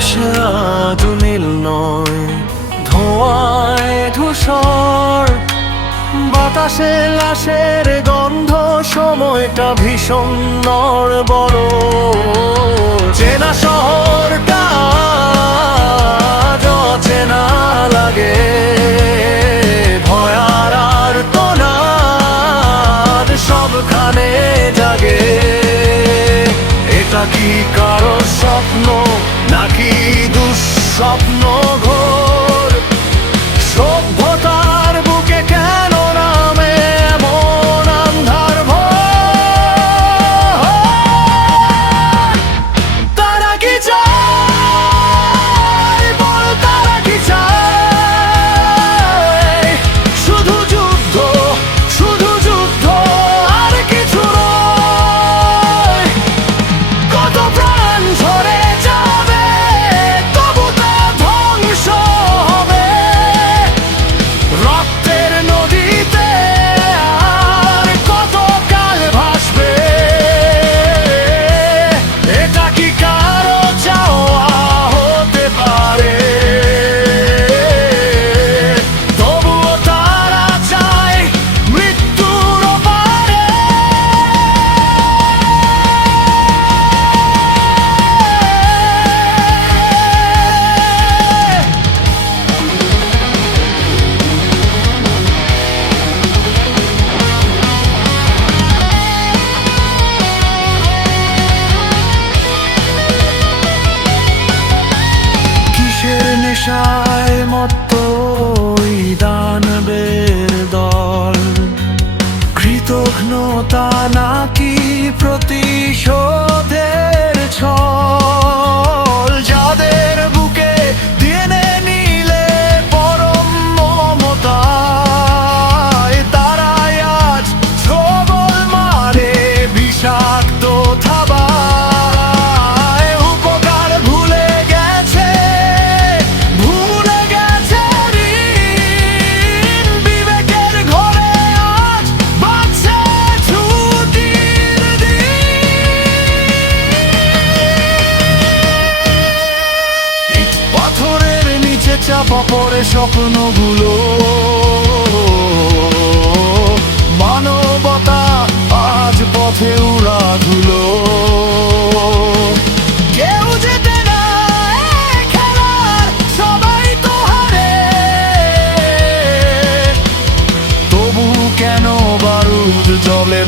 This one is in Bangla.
আকাশে আজ নীল নয়, ধোঁয়ায় ধূসর, বাতাসে লাশের গন্ধ, সময়টা ভীষণ নড়বড়। চেনা শহরটা আজ অচেনা লাগে, ভয় আর আর্তনাদ সবখানে জাগে। এটা কি কারো স্বপ্ন নাকি দুঃস্বপ্ন ঘোর? সভ্যতার বুকে কেন নামে এমন আন্ধার ভয়? তারা কি চায় বল, তারা কি চায়? শুধু যুদ্ধ, শুধু যুদ্ধ, আর কিছু নয়। কত প্রাণ ঝরে যাবে, তবু তা ধ্বংস হবে রক্তের নদীতে, আর কত কাল ভাসবে। এটা কি কারো চাওয়া হতে পারে? তবুও তারা চায় মৃত্যুর পারে। কিসের নেশায় মত্ত ওই দানবের দল? কৃতঘ্নতা নাকি প্রতিশোধের ছল? যাদের বুকে দিনে নিলে পরম মমতায়, তারাই আজ ছবল মারে বিষাক্ত থাবায়। উপকার ভুলে গেছে, ভুলে গেছে ঋণ, বিবেকের ঘরে আজ বাজছে ছুটির দিন। ইট পাথরের নিচে চাপা পড়ে স্বপ্নগুলো, মানবতা আজ পথে উড়া ধুলো। কেউ জেতে না এ খেলার, সবাই তো হারে। তবু কেন বারুদ জ্বলে